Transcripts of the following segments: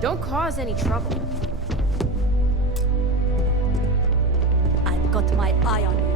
Don't cause any trouble. I've got my eye on you.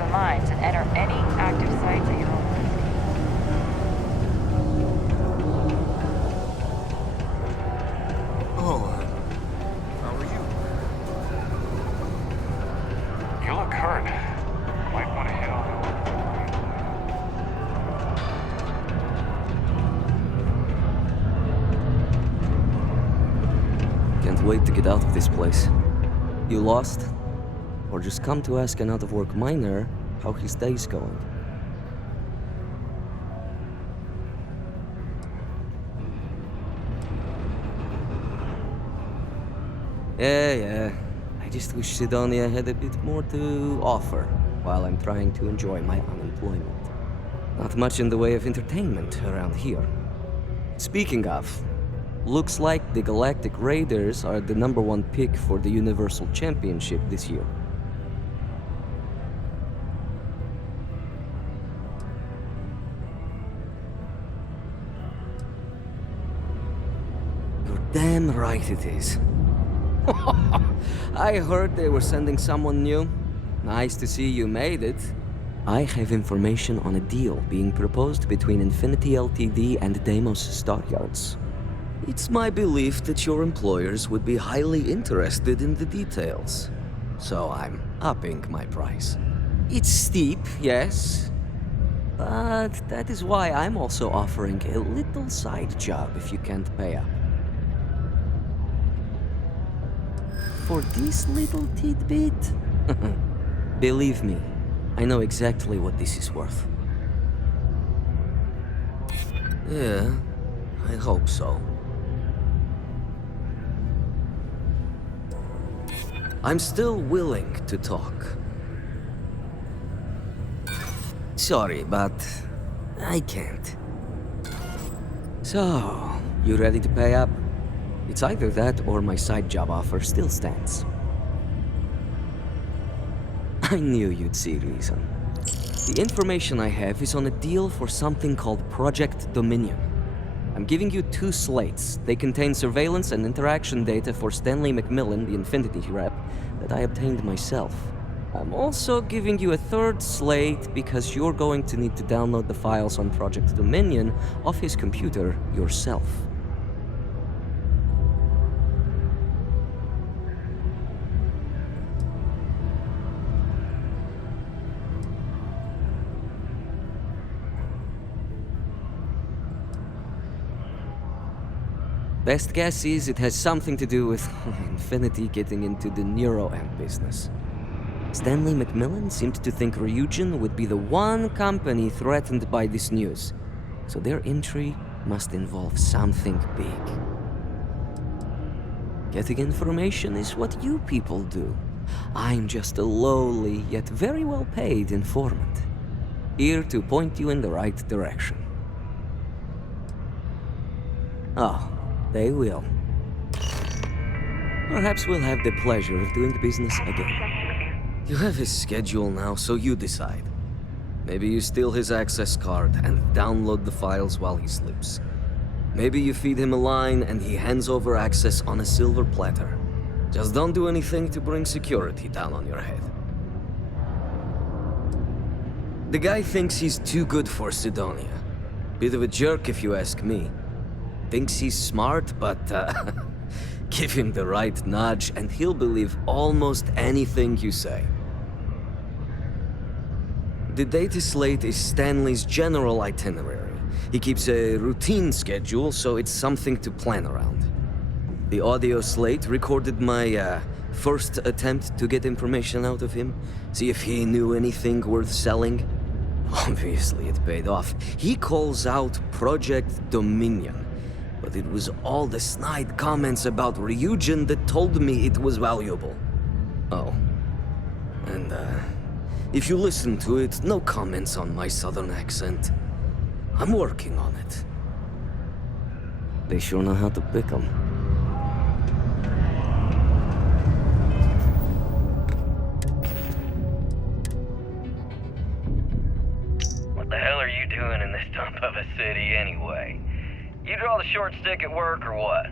the mines and enter any active sites at your own risk. Oh, how are you? You look hurt. Might want to heal. Can't wait to get out of this place. You lost? Or just come to ask an out-of-work miner how his day's going? Yeah. I just wish Sidonia had a bit more to offer while I'm trying to enjoy my unemployment. Not much in the way of entertainment around here. Speaking of, looks like the Galactic Raiders are the #1 pick for the Universal Championship this year. You're damn right it is. I heard they were sending someone new. Nice to see you made it. I have information on a deal being proposed between Infinity Ltd and Deimos Stockyards. It's my belief that your employers would be highly interested in the details. So I'm upping my price. It's steep, yes. But that is why I'm also offering a little side job if you can't pay up. For this little tidbit? Believe me, I know exactly what this is worth. Yeah, I hope so. I'm still willing to talk. Sorry, but I can't. So, you ready to pay up? It's either that or my side job offer still stands. I knew you'd see reason. The information I have is on a deal for something called Project Dominion. I'm giving you 2 slates. They contain surveillance and interaction data for Stanley McMillan, the Infinity rep, that I obtained myself. I'm also giving you a 3rd slate because you're going to need to download the files on Project Dominion off his computer yourself. Best guess is it has something to do with Infinity getting into the neuroamp business. Stanley McMillan seemed to think Ryujin would be the one company threatened by this news, so their entry must involve something big. Getting information is what you people do. I'm just a lowly, yet very well-paid informant, here to point you in the right direction. Oh. They will. Perhaps we'll have the pleasure of doing business again. You have his schedule now, so you decide. Maybe you steal his access card and download the files while he sleeps. Maybe you feed him a line and he hands over access on a silver platter. Just don't do anything to bring security down on your head. The guy thinks he's too good for Sidonia. Bit of a jerk if you ask me. Thinks he's smart, but give him the right nudge and he'll believe almost anything you say. The data slate is Stanley's general itinerary. He keeps a routine schedule, so it's something to plan around. The audio slate recorded my first attempt to get information out of him, see if he knew anything worth selling. Obviously, it paid off. He calls out Project Dominion. But it was all the snide comments about Ryujin that told me it was valuable. Oh. And, if you listen to it, no comments on my southern accent. I'm working on it. They sure know how to pick 'em. What the hell are you doing in this dump of a city anyway? You draw the short stick at work or what?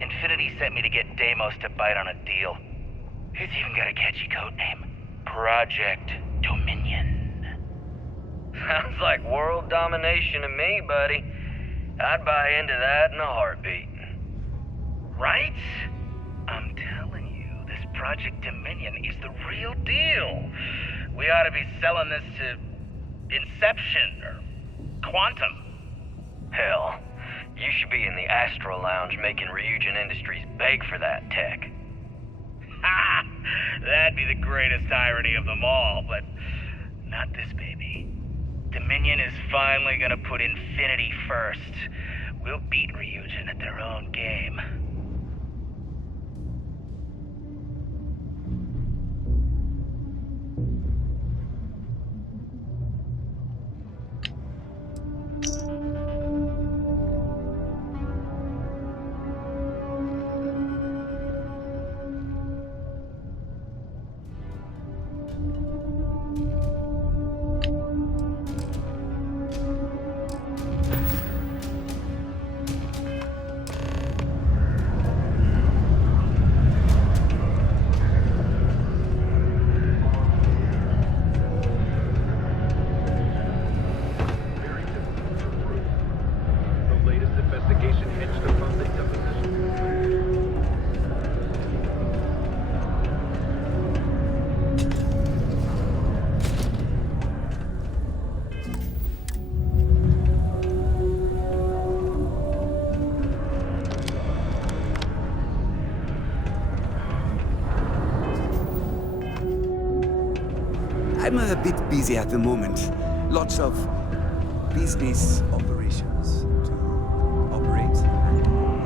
Infinity sent me to get Deimos to bite on a deal. It's even got a catchy code name. Project Dominion. Sounds like world domination to me, buddy. I'd buy into that in a heartbeat. Right? I'm telling you, this Project Dominion is the real deal. We ought to be selling this to Inception or Quantum. Hell, you should be in the Astro Lounge making Ryujin Industries beg for that tech. Ha! That'd be the greatest irony of them all, but not this baby. Dominion is finally gonna put Infinity first. We'll beat Ryujin at their own game. The latest investigation hinged upon the deposition. I'm a bit busy at the moment. Lots of business operations to operate and operate.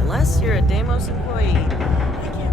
Unless you're a Deimos employee. I can't.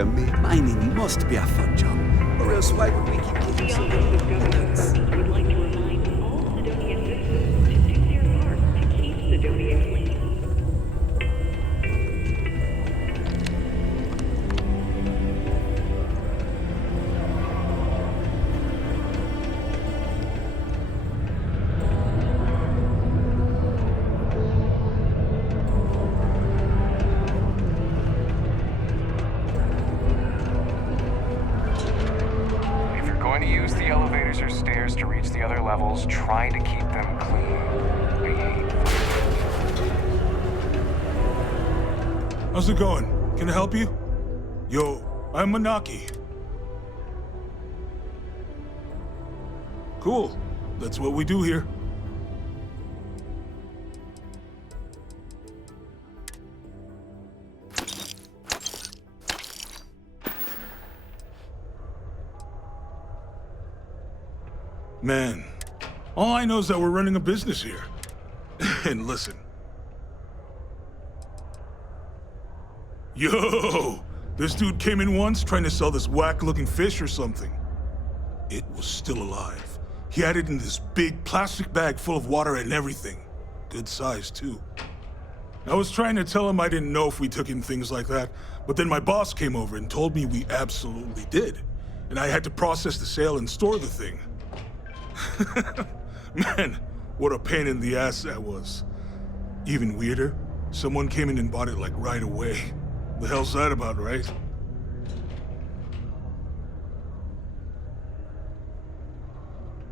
answer me. Mining must be a fun job, or else why would we keep getting The so Office many of Government complaints? Purpose would like to remind all Sidonia citizens to do their part to keep Sidonia clean. If you're going to use the elevators or stairs to reach the other levels, try to keep them clean. Behave. How's it going? Can I help you? Yo, I'm Manaki. Cool. That's what we do here. Man, all I know is that we're running a business here. And listen. Yo! This dude came in once trying to sell this whack-looking fish or something. It was still alive. He had it in this big plastic bag full of water and everything. Good size, too. I was trying to tell him I didn't know if we took in things like that, but then my boss came over and told me we absolutely did. And I had to process the sale and store the thing. Man, what a pain in the ass that was. Even weirder, someone came in and bought it like right away. The hell's that about, right?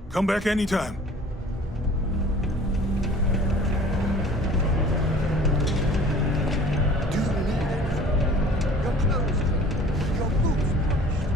Come back anytime. Do you need anything? Your clothes cleaned, your boots polished.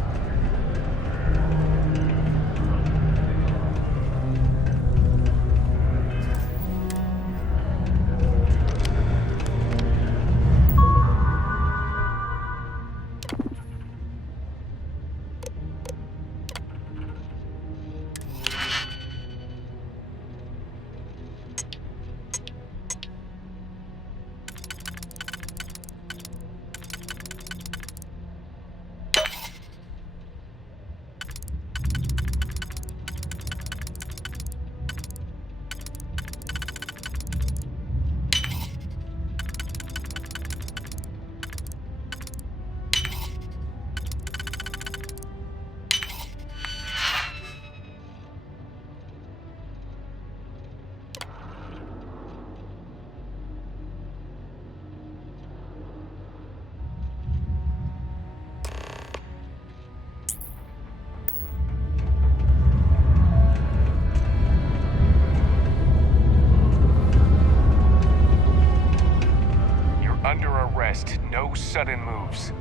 Under arrest. No sudden moves.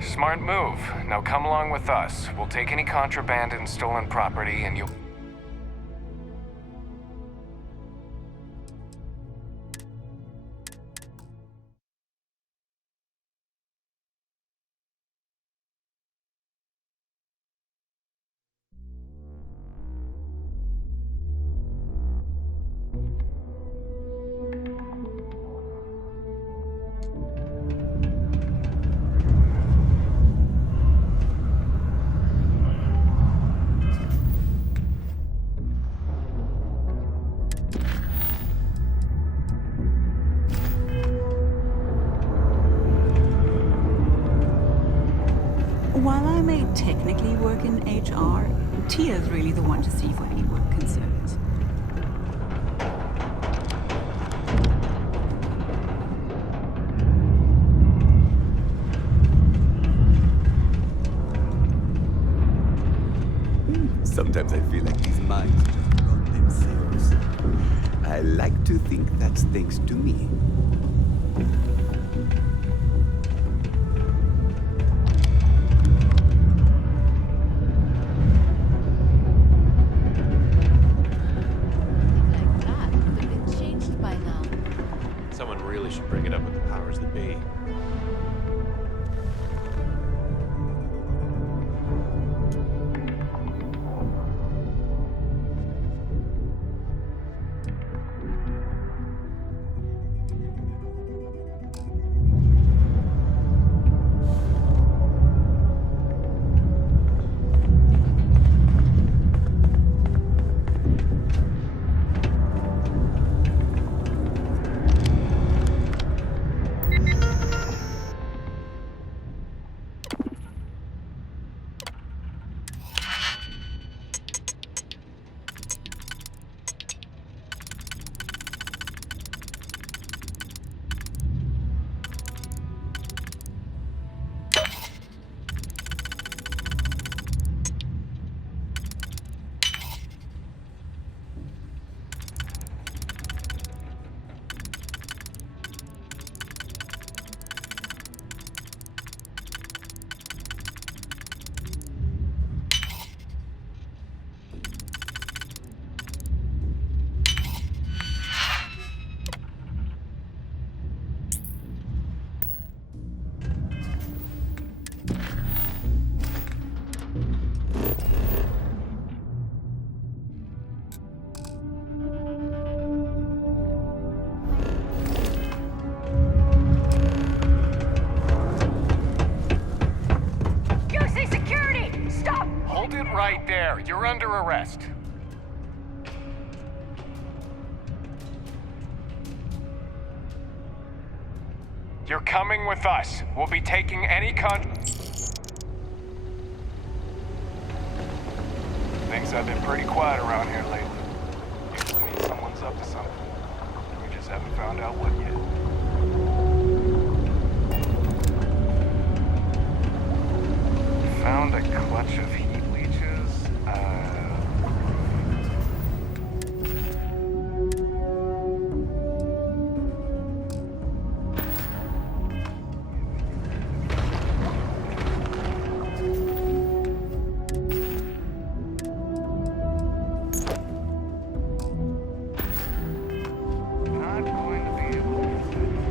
Smart move. Now come along with us. We'll take any contraband and stolen property, and you'll... While I may technically work in HR, Tia's really the one to see for any work concerns. Sometimes I feel like these minds just run themselves. I like to think that's thanks to me. Like that would have been changed by now. Someone really should bring it up with the powers that be. you're under arrest. You're coming with us. We'll be taking any Things have been pretty quiet around here lately. Usually means someone's up to something. We just haven't found out what yet. Found a clutch of heat leeches. Not going to be able to get Silver Sidonia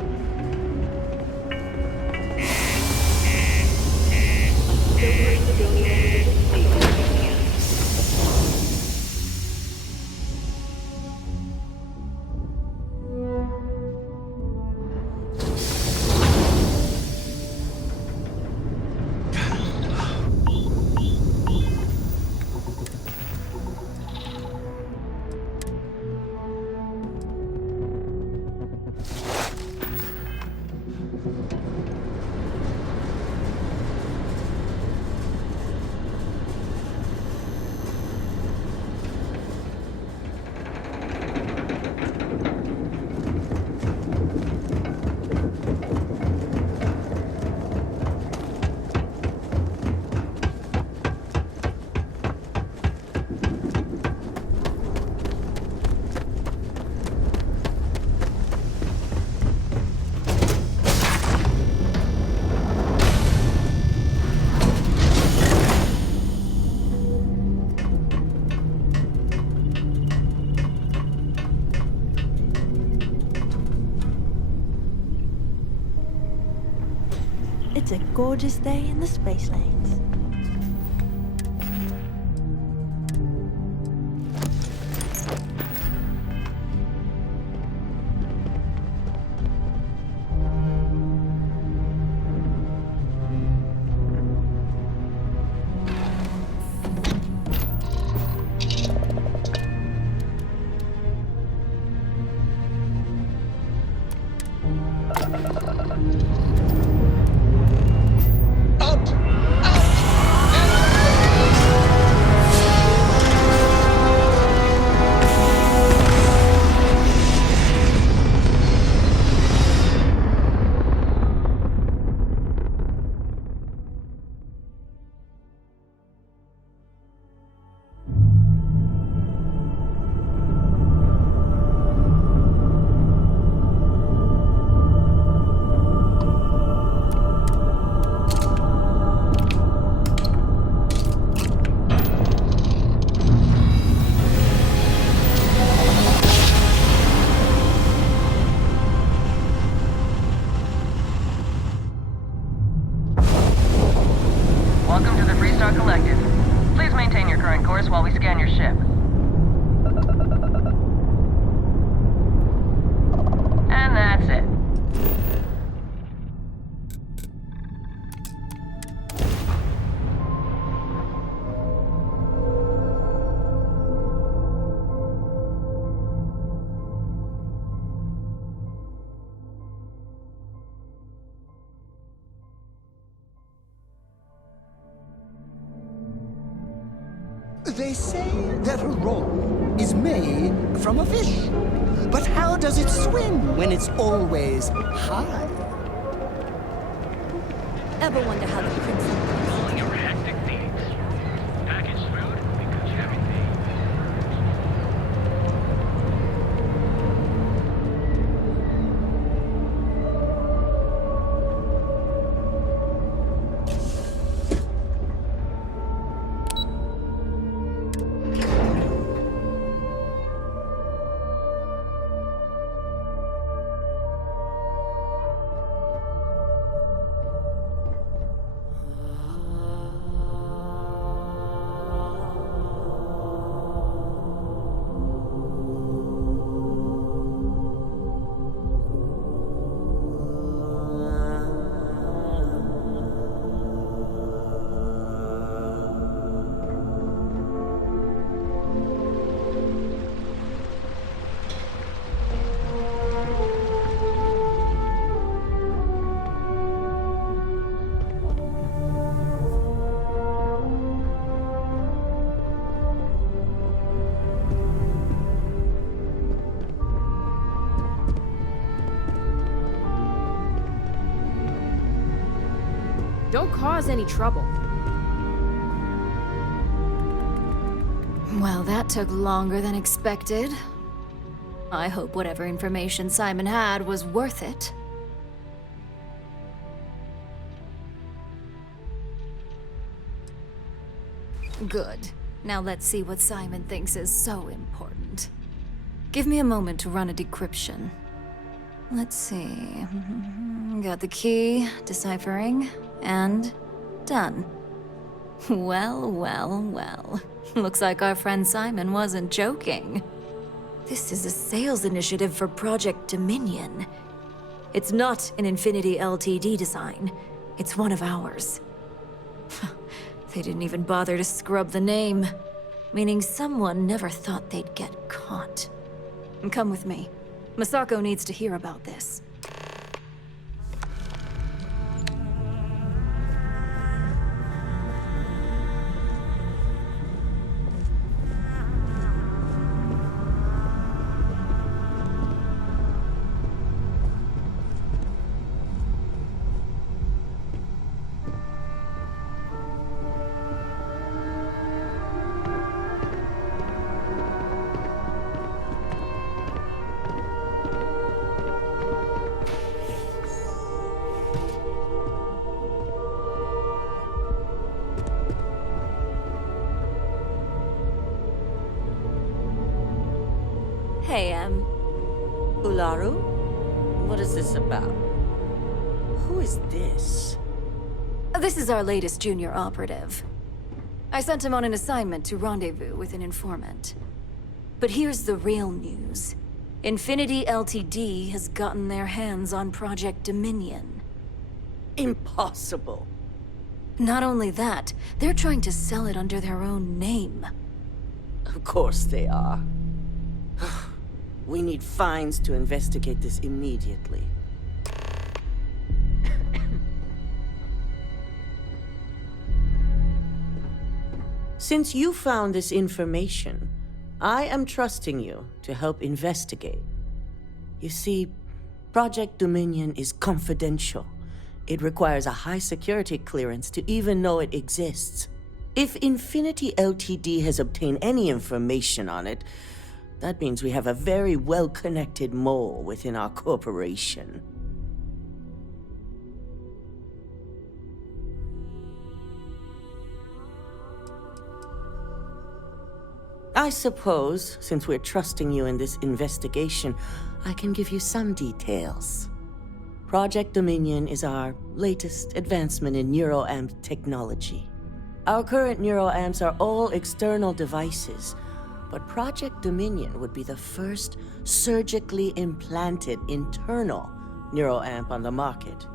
Sidonia. It's a gorgeous day in the space lanes. Welcome to the Freestar Collective. Please maintain your current course while we scan your ship. And that's it. They say that a roll is made from a fish. But how does it swim when it's always high? Ever wonder how the prince Your hectic needs. Packaged food because you haven't paid. Don't cause any trouble. Well, that took longer than expected. I hope whatever information Simon had was worth it. Good. Now let's see what Simon thinks is so important. Give me a moment to run a decryption. Let's see. Got the key, deciphering, and done. Well, well, well. Looks like our friend Simon wasn't joking. This is a sales initiative for Project Dominion. It's not an Infinity Ltd design. It's one of ours. They didn't even bother to scrub the name, meaning someone never thought they'd get caught. Come with me. Masako needs to hear about this. Hey, Ularu? What is this about? Who is this? This is our latest junior operative. I sent him on an assignment to rendezvous with an informant. But here's the real news. Infinity Ltd has gotten their hands on Project Dominion. Impossible. Not only that, they're trying to sell it under their own name. Of course they are. We need fines to investigate this immediately. Since you found this information, I am trusting you to help investigate. You see, Project Dominion is confidential. It requires a high security clearance to even know it exists. If Infinity Ltd has obtained any information on it, that means we have a very well-connected mole within our corporation. I suppose, since we're trusting you in this investigation, I can give you some details. Project Dominion is our latest advancement in neuroamp technology. Our current neuroamps are all external devices, but Project Dominion would be the first surgically implanted internal neuroamp on the market.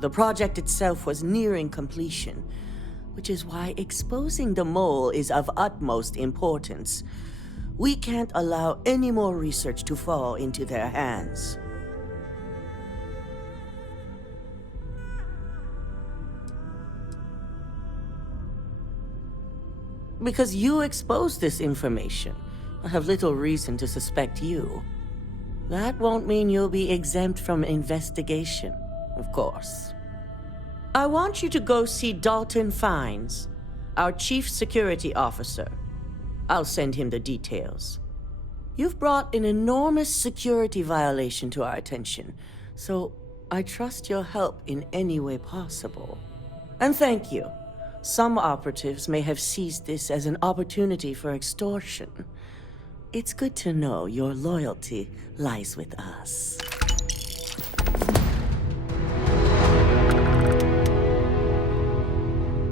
The project itself was nearing completion, which is why exposing the mole is of utmost importance. We can't allow any more research to fall into their hands. Because you exposed this information, I have little reason to suspect you. That won't mean you'll be exempt from investigation, of course. I want you to go see Dalton Fines, our Chief Security Officer. I'll send him the details. You've brought an enormous security violation to our attention, so I trust your help in any way possible. And thank you. Some operatives may have seized this as an opportunity for extortion. It's good to know your loyalty lies with us.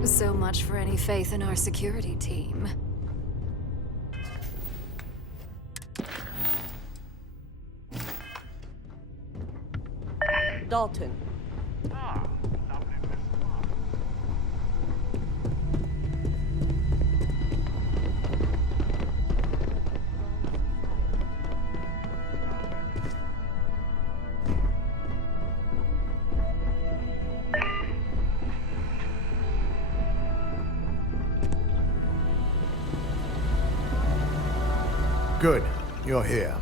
So much for any faith in our security team. Dalton. Good, you're here.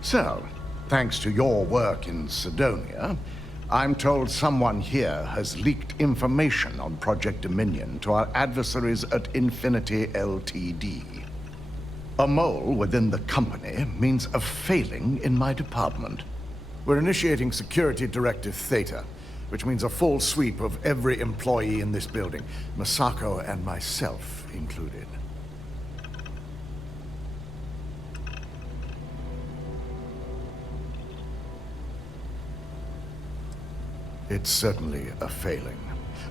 So, thanks to your work in Sidonia, I'm told someone here has leaked information on Project Dominion to our adversaries at Infinity Ltd. A mole within the company means a failing in my department. We're initiating Security Directive Theta, which means a full sweep of every employee in this building, Masako and myself included. It's certainly a failing.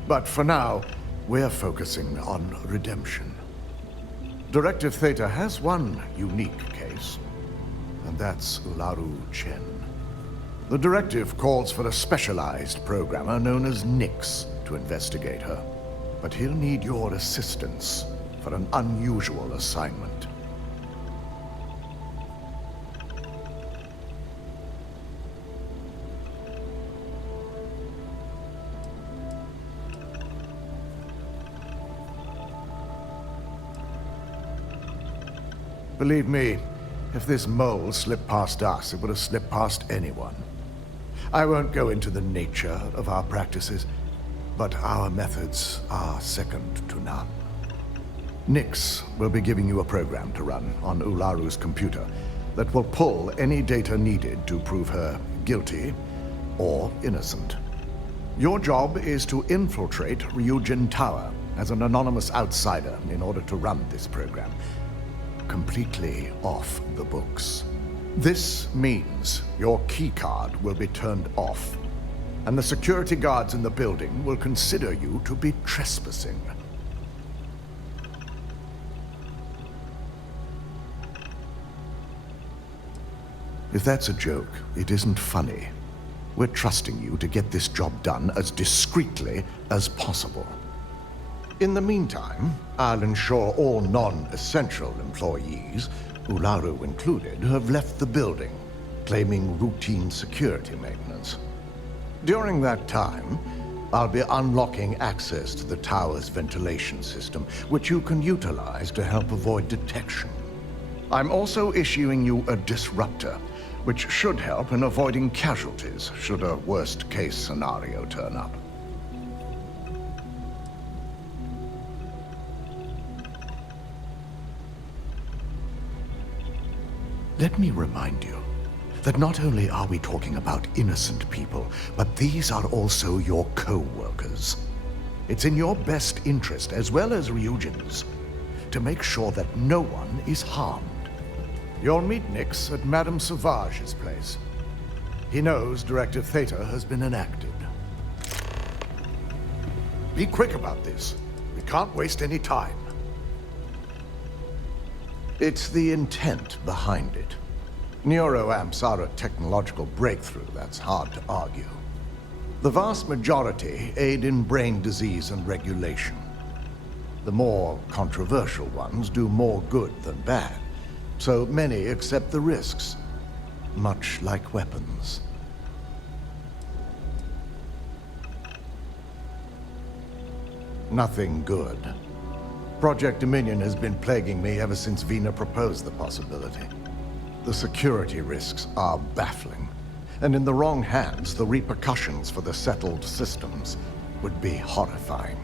But for now, we're focusing on redemption. Directive Theta has one unique case, and that's Ularu Chen. The directive calls for a specialized programmer known as Nix to investigate her. But he'll need your assistance for an unusual assignment. Believe me, if this mole slipped past us, it would have slipped past anyone. I won't go into the nature of our practices, but our methods are second to none. Nix will be giving you a program to run on Ularu's computer that will pull any data needed to prove her guilty or innocent. Your job is to infiltrate Ryujin Tower as an anonymous outsider in order to run this program. Completely off the books. This means your keycard will be turned off, and the security guards in the building will consider you to be trespassing. If that's a joke, it isn't funny. We're trusting you to get this job done as discreetly as possible. In the meantime, I'll ensure all non-essential employees, Ularu included, have left the building, claiming routine security maintenance. During that time, I'll be unlocking access to the tower's ventilation system, which you can utilize to help avoid detection. I'm also issuing you a disruptor, which should help in avoiding casualties should a worst-case scenario turn up. Let me remind you that not only are we talking about innocent people, but these are also your co-workers. It's in your best interest, as well as Ryujin's, to make sure that no one is harmed. You'll meet Nix at Madame Sauvage's place. He knows Directive Theta has been enacted. Be quick about this. We can't waste any time. It's the intent behind it. Neuroamps are a technological breakthrough that's hard to argue. The vast majority aid in brain disease and regulation. The more controversial ones do more good than bad, so many accept the risks, much like weapons. Nothing good. Project Dominion has been plaguing me ever since Vina proposed the possibility. The security risks are baffling, and in the wrong hands, the repercussions for the settled systems would be horrifying.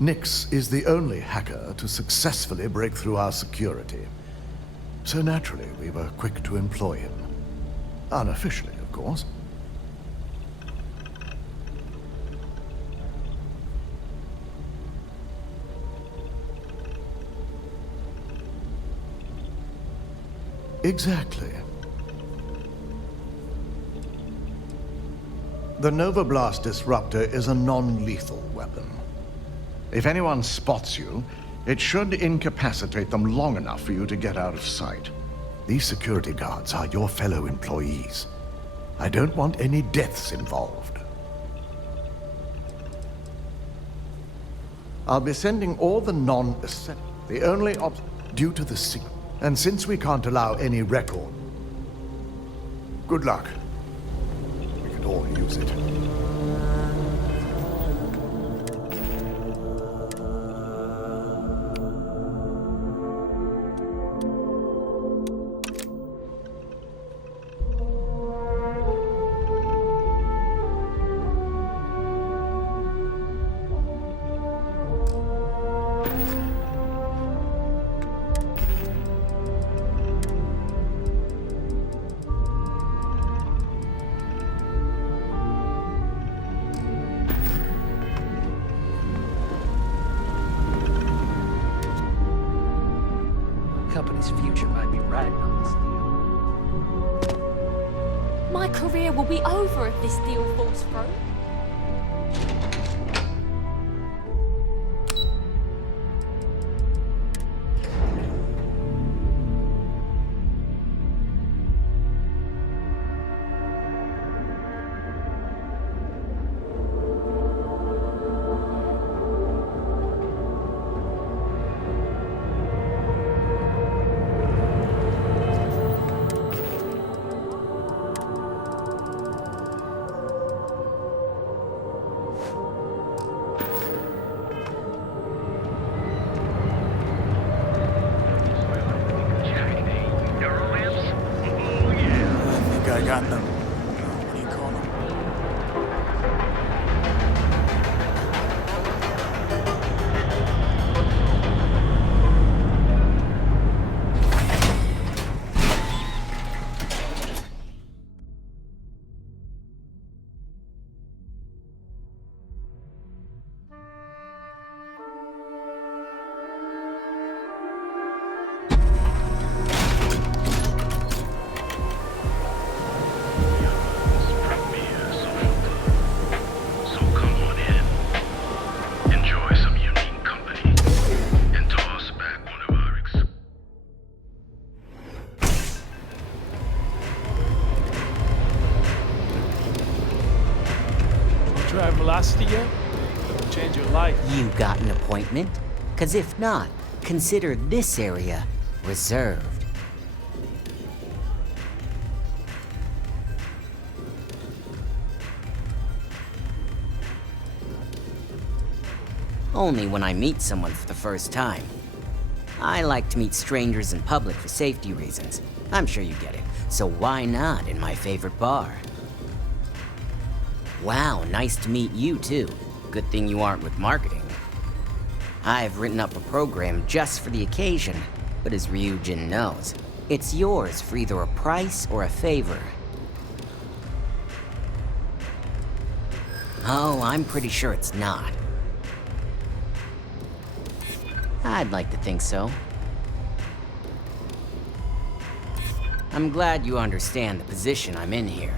Nix is the only hacker to successfully break through our security. So naturally, we were quick to employ him. Unofficially, of course. Exactly. The Nova Blast Disruptor is a non-lethal weapon. If anyone spots you, it should incapacitate them long enough for you to get out of sight. These security guards are your fellow employees. I don't want any deaths involved. I'll be sending all the non-essential, the only due to the signal. And since we can't allow any record, good luck. We could all use it. Company's future might be riding on this deal. My career will be over if this deal falls through. I got them. What do you call them? Drive velocity yet? It'll change your life. You got an appointment? 'Cause if not, consider this area reserved. Only when I meet someone for the first time. I like to meet strangers in public for safety reasons. I'm sure you get it. So why not in my favorite bar? Wow, nice to meet you too. Good thing you aren't with marketing. I've written up a program just for the occasion, but as Ryujin knows, it's yours for either a price or a favor. Oh, I'm pretty sure it's not. I'd like to think so. I'm glad you understand the position I'm in here.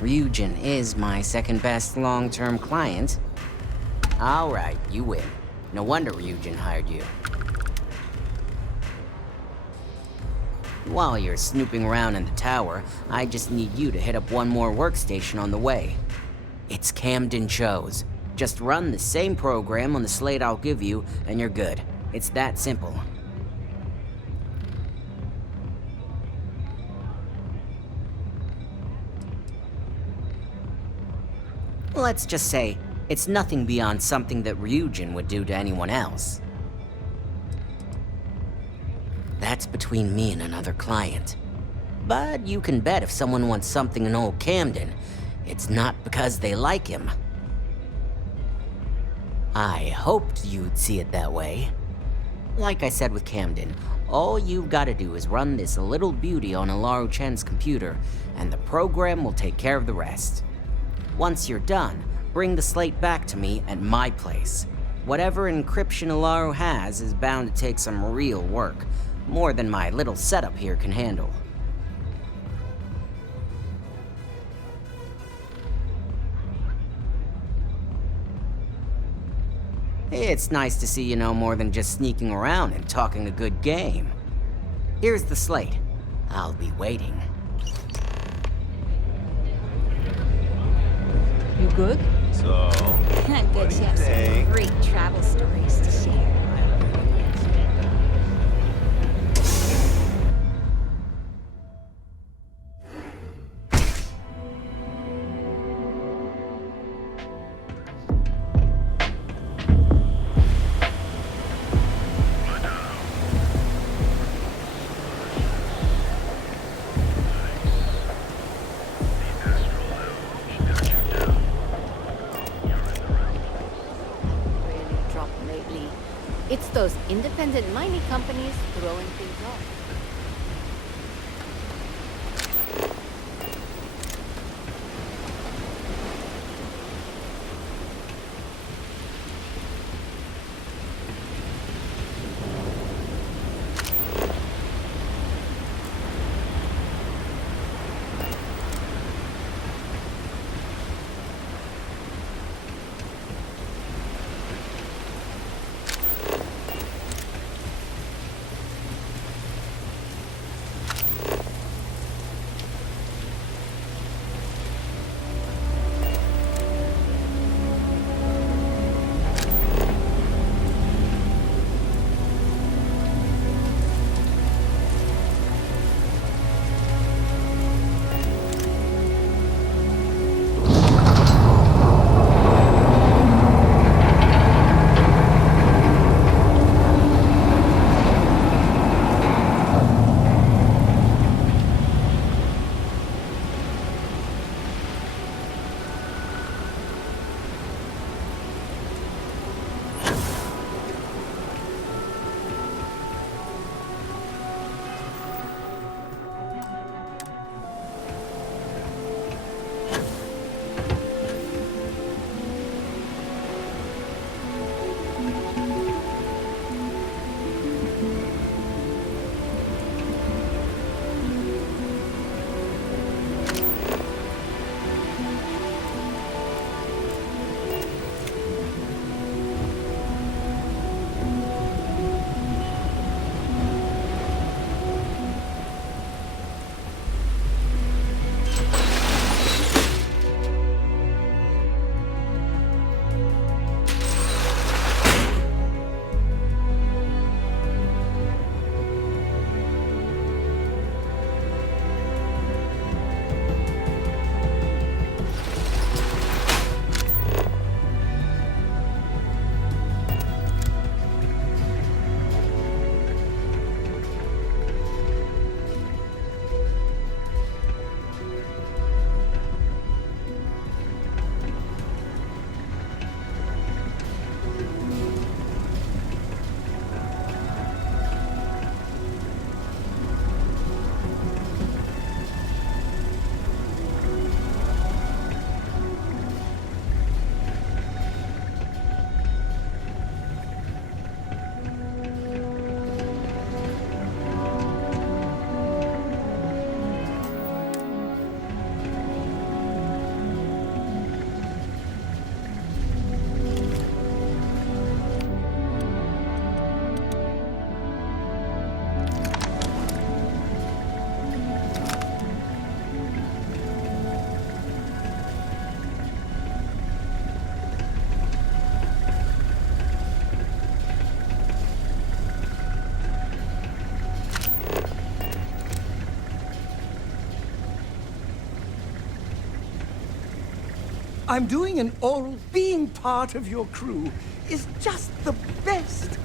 Ryujin is my second best long-term client. All right, you win. No wonder Ryujin hired you. While you're snooping around in the tower, I just need you to hit up one more workstation on the way. It's Camden Cho's. Just run the same program on the slate I'll give you, and you're good. It's that simple. Let's just say, it's nothing beyond something that Ryujin would do to anyone else. That's between me and another client. But you can bet if someone wants something in old Camden, it's not because they like him. I hoped you'd see it that way. Like I said with Camden, all you've got to do is run this little beauty on Alaru Chen's computer, and the program will take care of the rest. Once you're done, bring the slate back to me at my place. Whatever encryption Alaru has is bound to take some real work, more than my little setup here can handle. It's nice to see you know more than just sneaking around and talking a good game. Here's the slate. I'll be waiting. You good? So, I'm good. You have some great travel stories to share. Really dropped lately. It's those independent mining companies throwing things off. I'm doing an oral. Being part of your crew is just the best.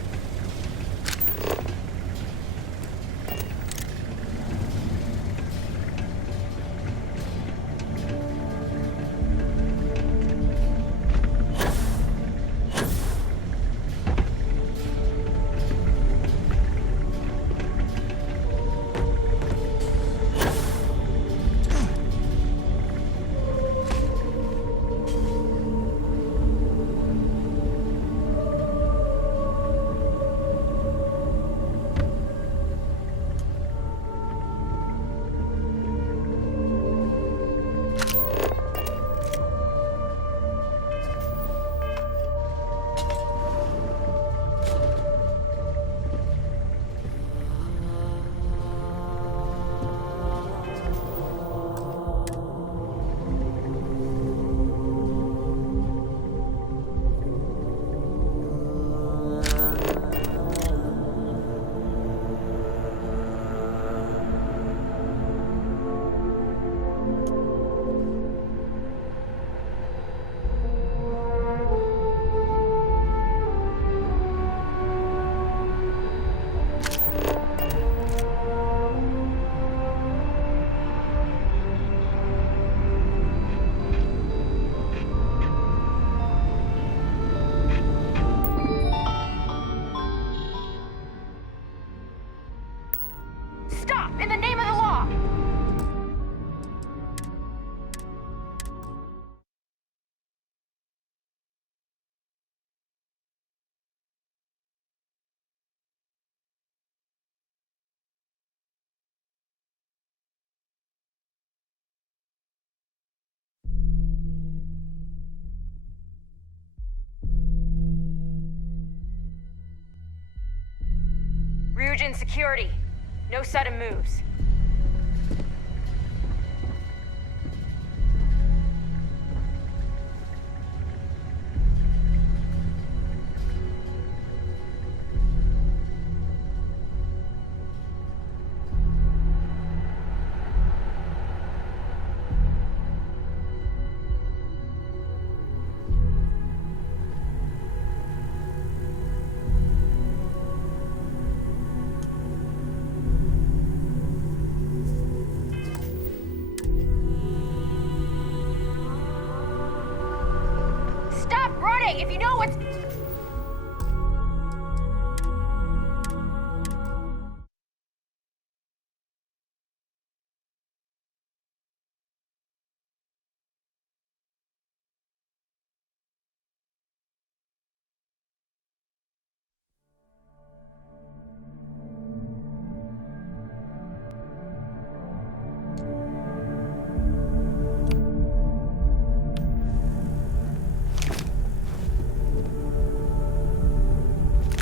refuge in security. No sudden moves. Stop running if you know what's...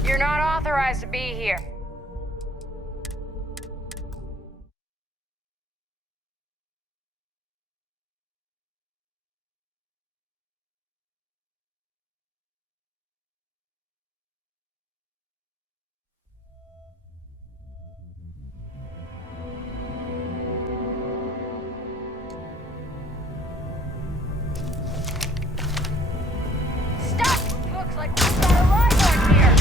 You're not authorized to be here. Stop! Looks like we've got a ride on here.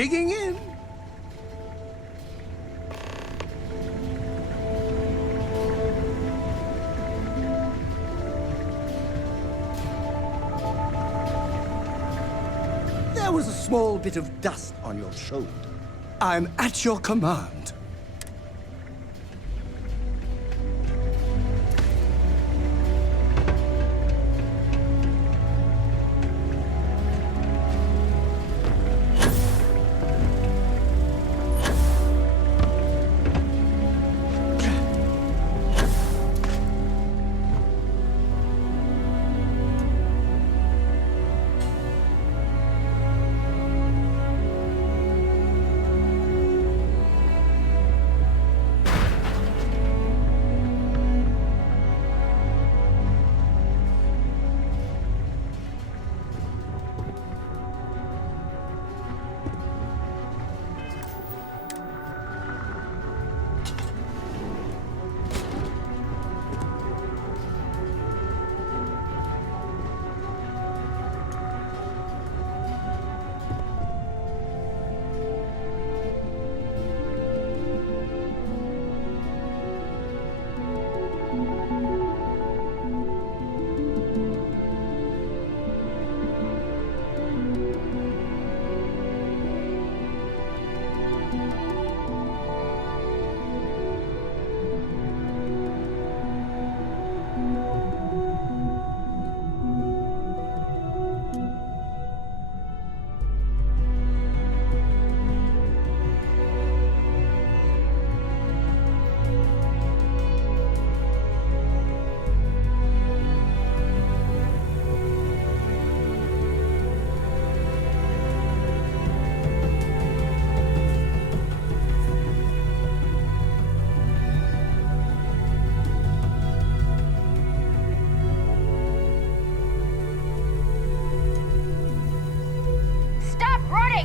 digging in. There was a small bit of dust on your shoulder. I'm at your command.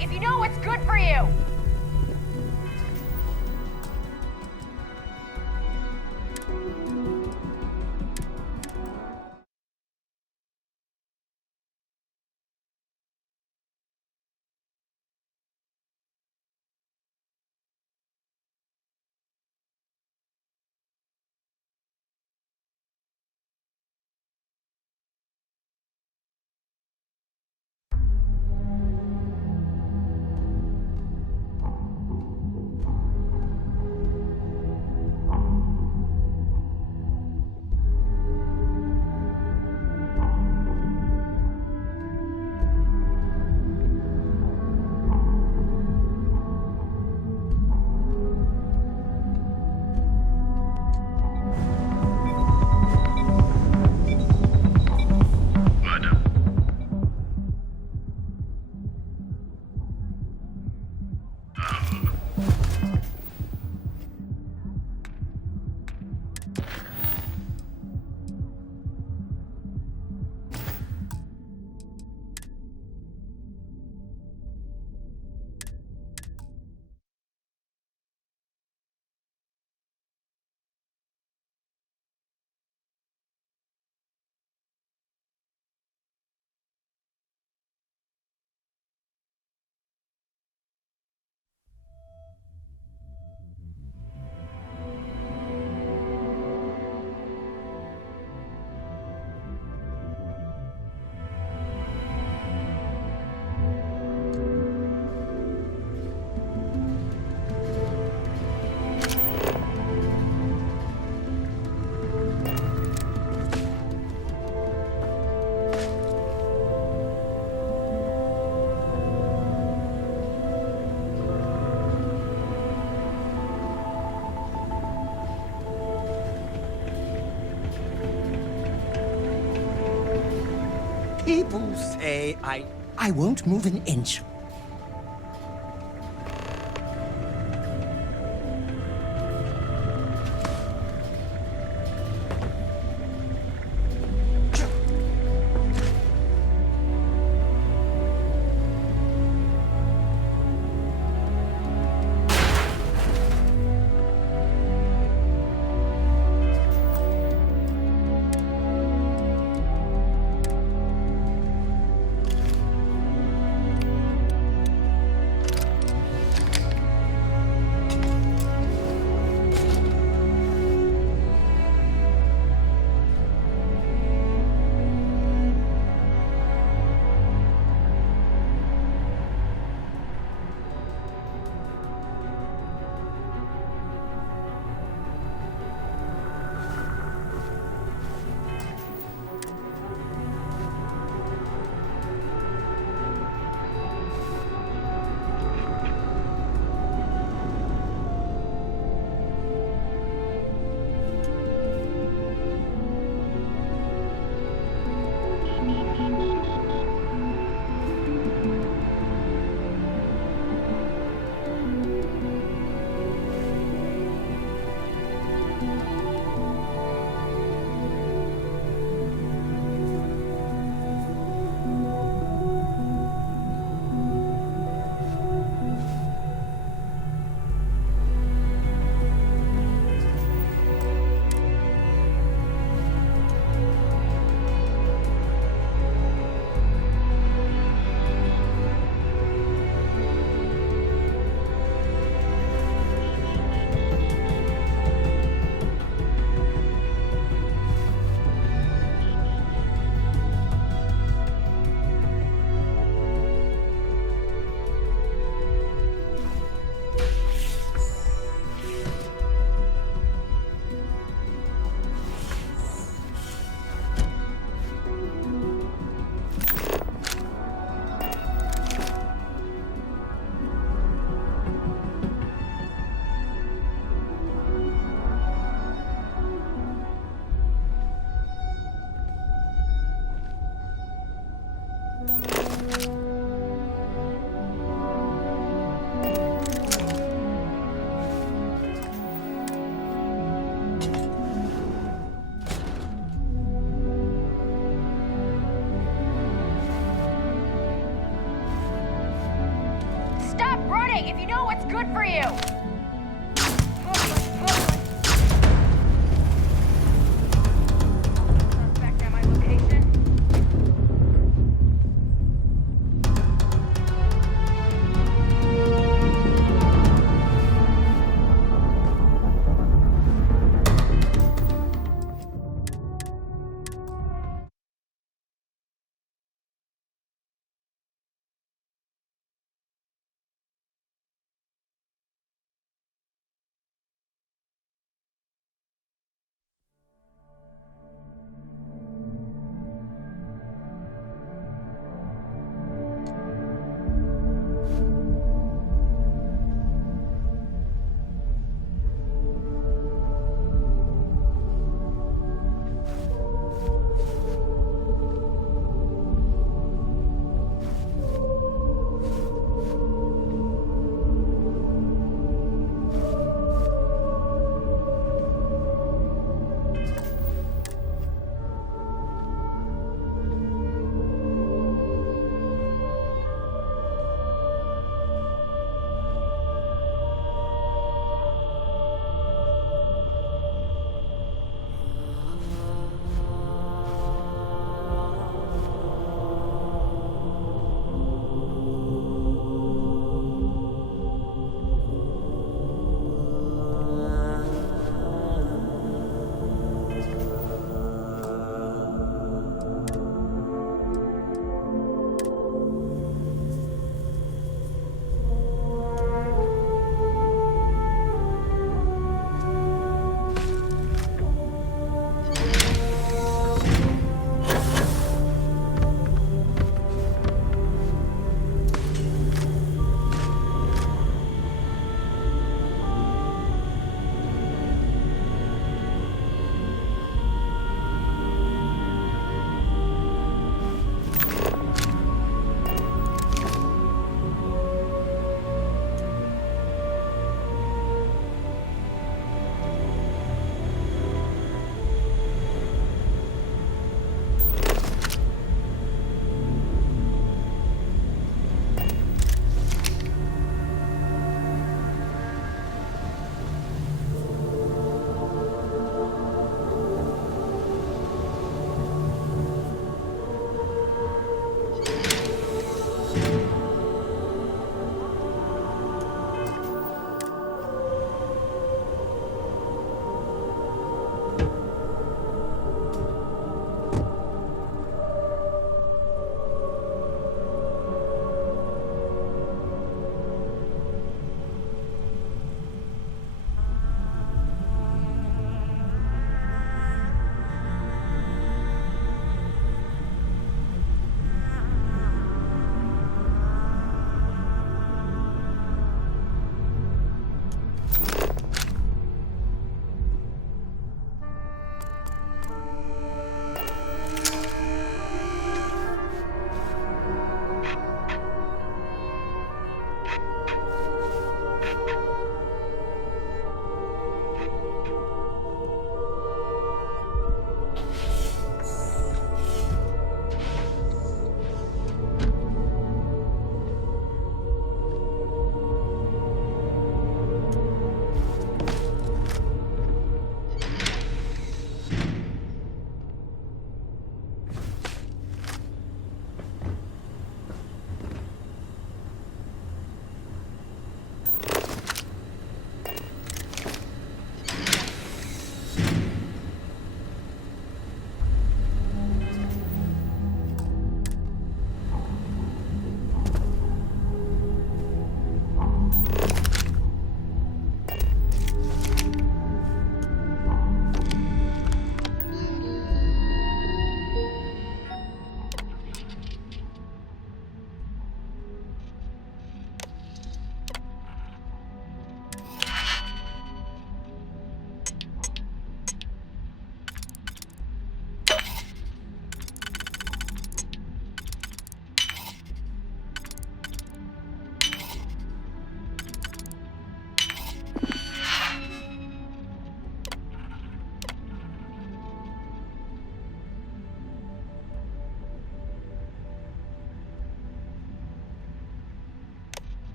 If you know what's good for you! People say I won't move an inch. know what's good for you!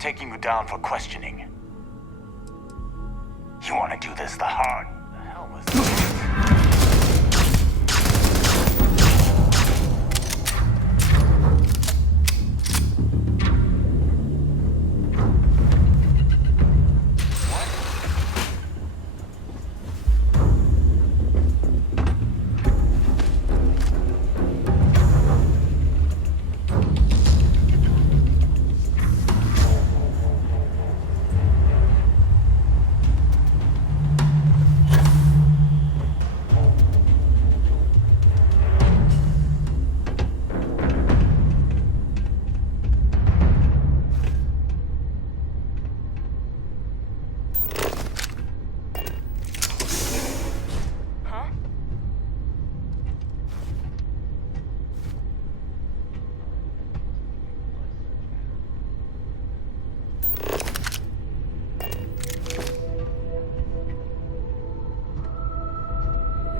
taking you down for questioning. You want to do this the hard... The hell was this?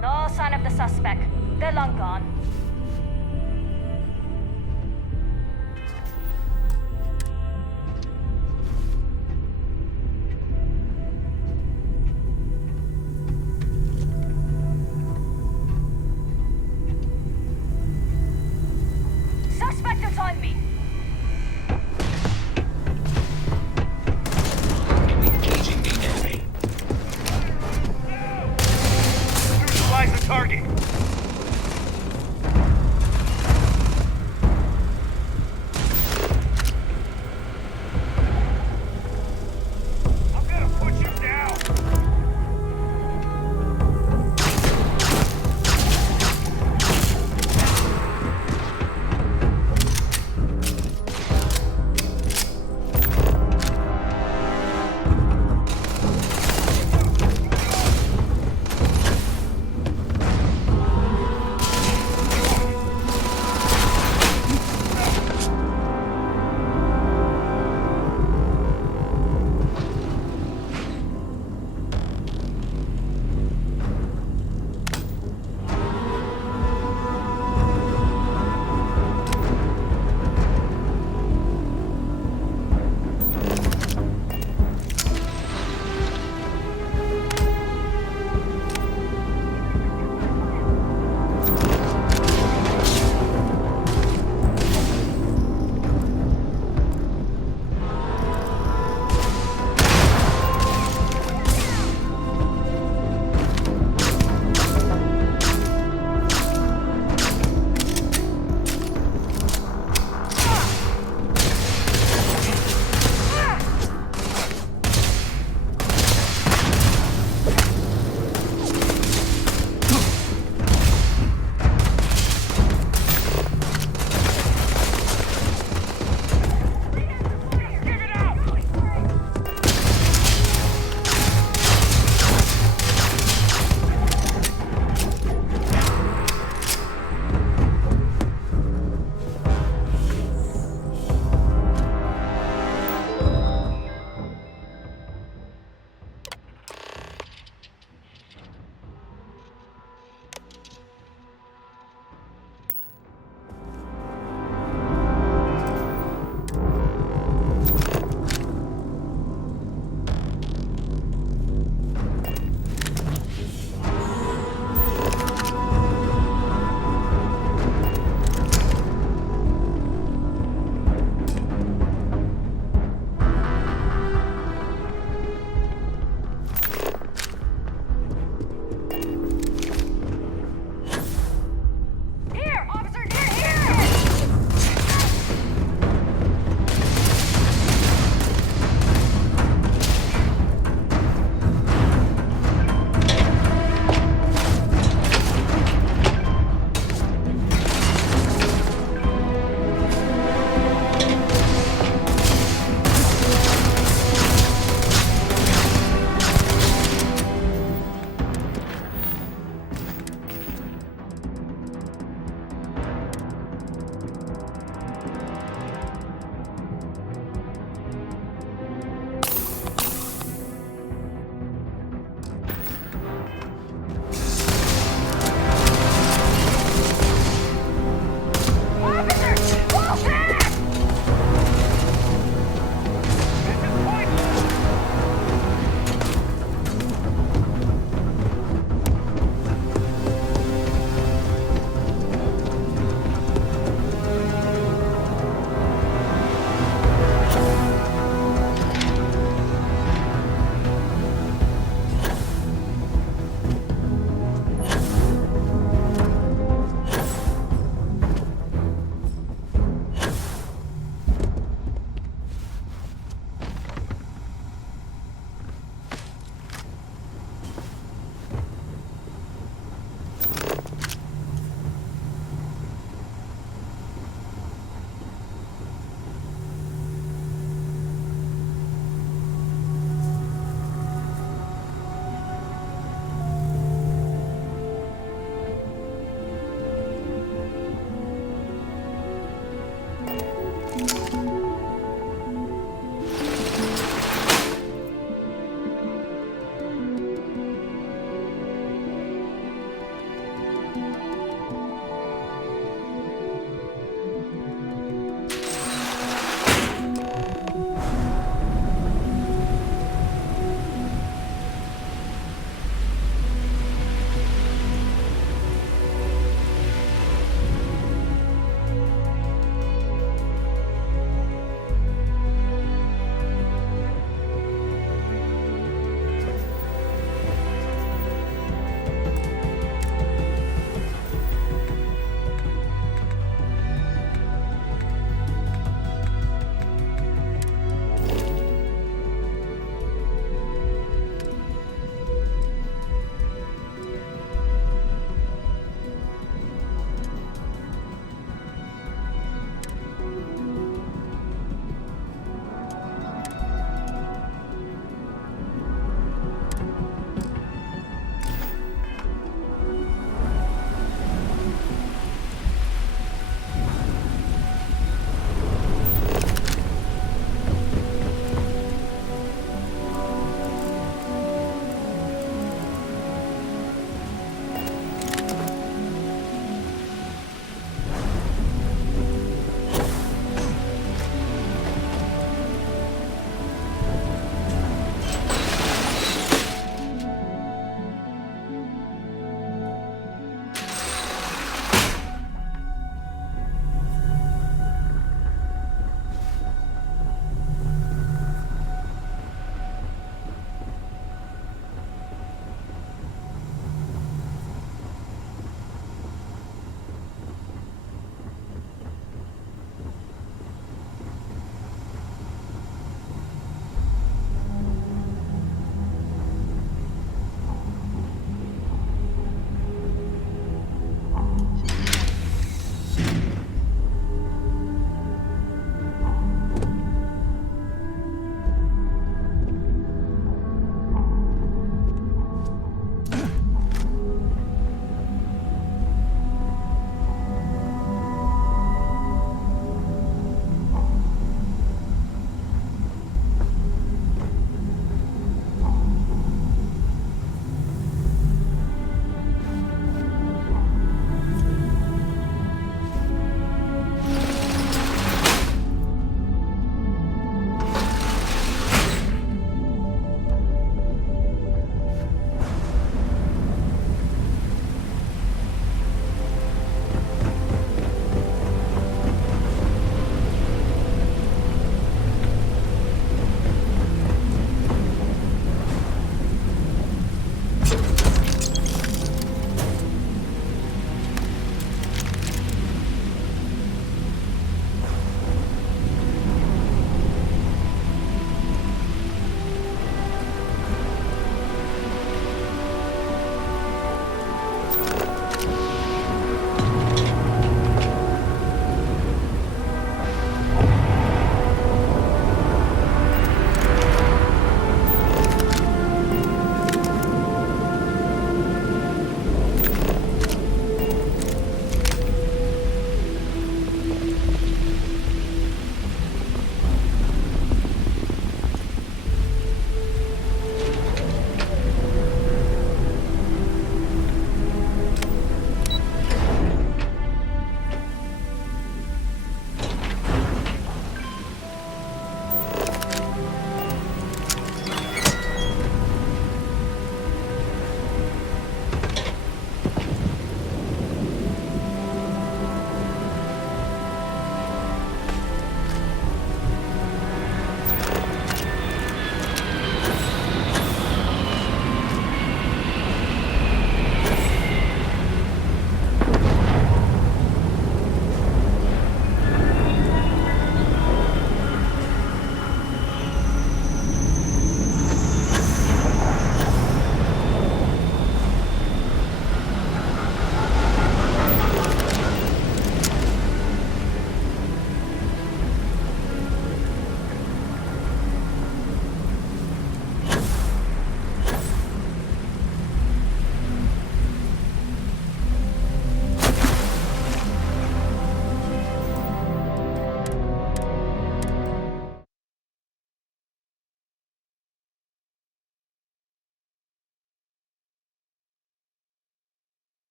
No sign of the suspect. They're long gone. Suspect is on me. Engaging the enemy. Neutralize the target. I'm gonna put you down.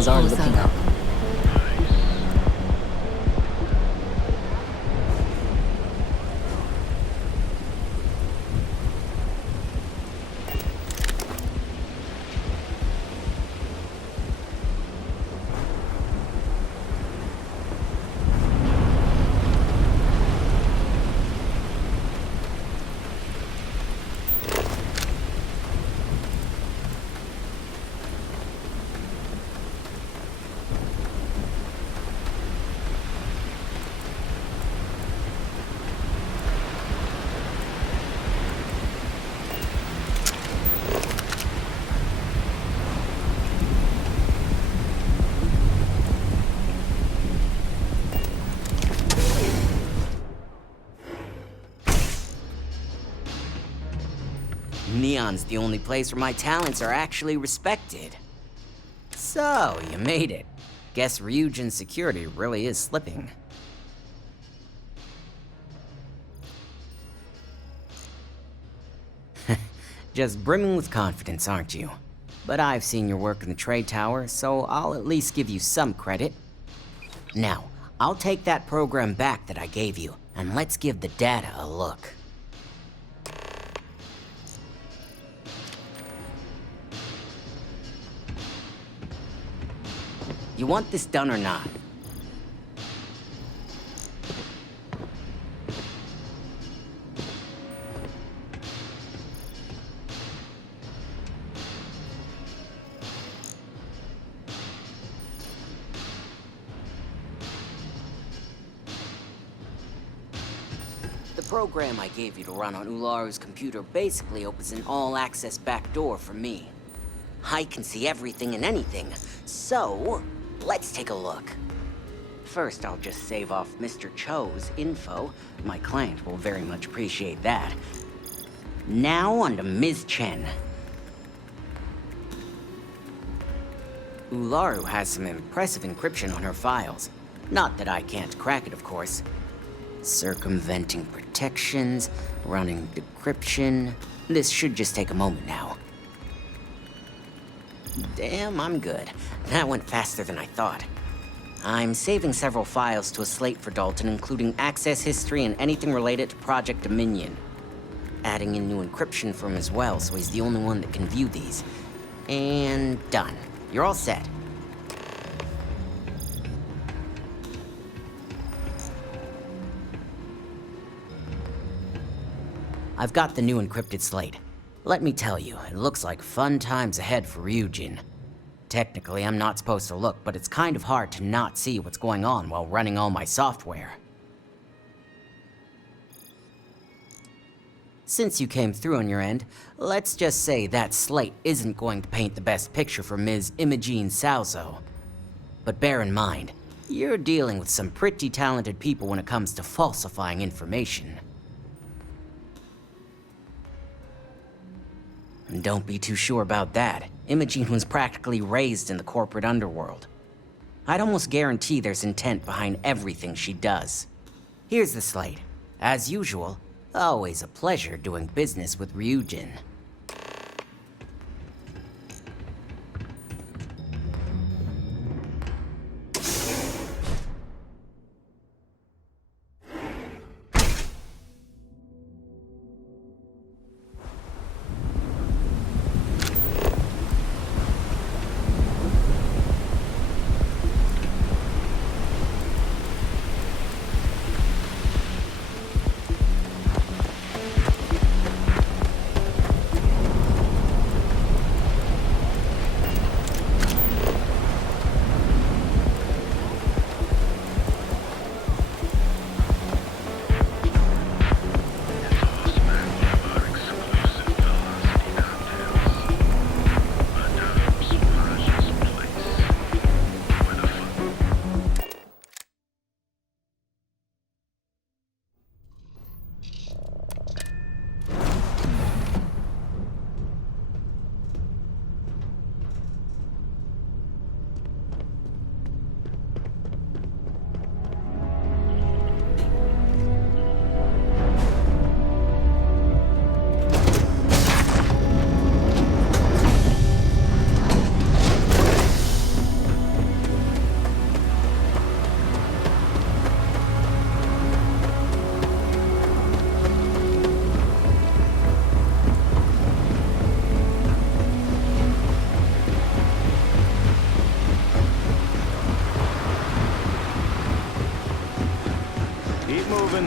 Things are looking up. Neon's the only place where my talents are actually respected. So, you made it. Guess Ryujin's security really is slipping. Just brimming with confidence, aren't you? But I've seen your work in the trade tower, so I'll at least give you some credit. Now, I'll take that program back that I gave you, and let's give the data a look. You want this done or not? The program I gave you to run on Ularu's computer basically opens an all-access backdoor for me. I can see everything and anything, so let's take a look. First, I'll just save off Mr. Cho's info. My client will very much appreciate that. Now on to Ms. Chen. Ularu has some impressive encryption on her files. Not that I can't crack it, of course. Circumventing protections, running decryption. This should just take a moment now. Damn, I'm good. That went faster than I thought. I'm saving several files to a slate for Dalton, including access history and anything related to Project Dominion. Adding in new encryption for him as well, so he's the only one that can view these. And done. You're all set. I've got the new encrypted slate. Let me tell you, it looks like fun times ahead for Ryujin. Technically, I'm not supposed to look, but it's kind of hard to not see what's going on while running all my software. Since you came through on your end, let's just say that slate isn't going to paint the best picture for Ms. Imogene Salzo. But bear in mind, you're dealing with some pretty talented people when it comes to falsifying information. And don't be too sure about that. Imogene was practically raised in the corporate underworld. I'd almost guarantee there's intent behind everything she does. Here's the slate. As usual, always a pleasure doing business with Ryujin.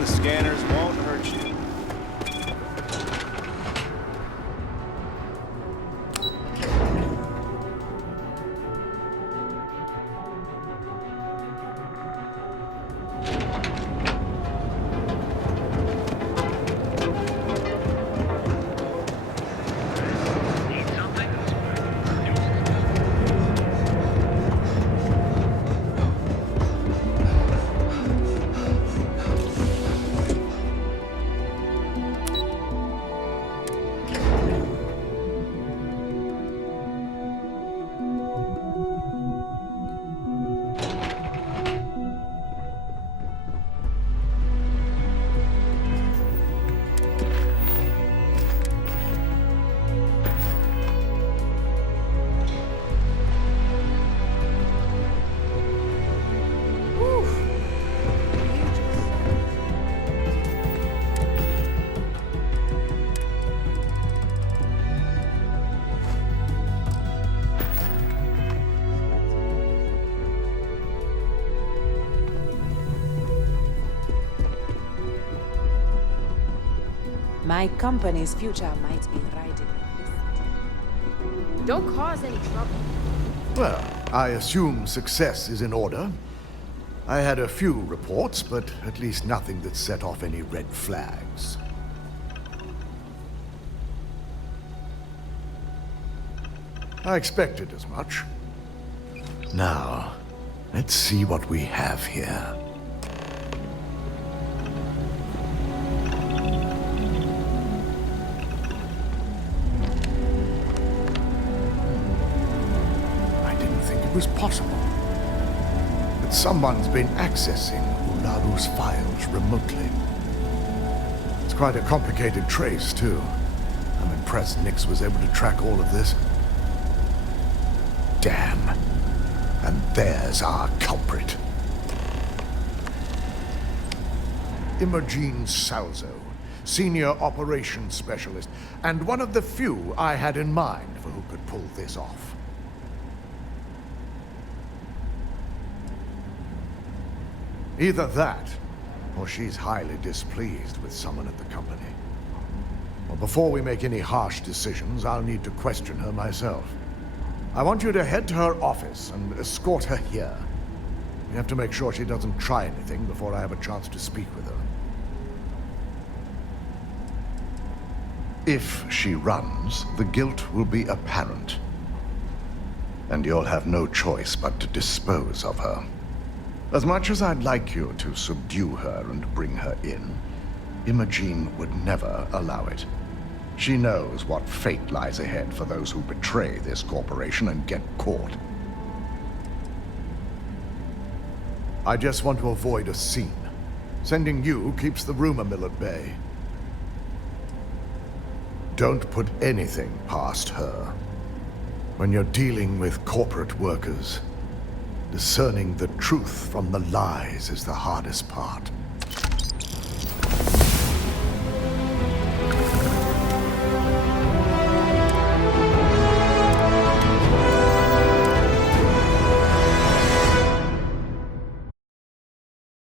the scanners won't hurt you. My company's future might be riding on this. Don't cause any trouble. Well, I assume success is in order. I had a few reports, but at least nothing that set off any red flags. I expected as much. Now, let's see what we have here. It was possible that someone's been accessing Ularu's files remotely. It's quite a complicated trace, too. I'm impressed Nix was able to track all of this. Damn. And there's our culprit. Imogen Salzo, Senior Operations Specialist, and one of the few I had in mind for who could pull this off. Either that, or she's highly displeased with someone at the company. Well, before we make any harsh decisions, I'll need to question her myself. I want you to head to her office and escort her here. We have to make sure she doesn't try anything before I have a chance to speak with her. If she runs, the guilt will be apparent. And you'll have no choice but to dispose of her. As much as I'd like you to subdue her and bring her in, Imogen would never allow it. She knows what fate lies ahead for those who betray this corporation and get caught. I just want to avoid a scene. Sending you keeps the rumor mill at bay. Don't put anything past her. When you're dealing with corporate workers, discerning the truth from the lies is the hardest part.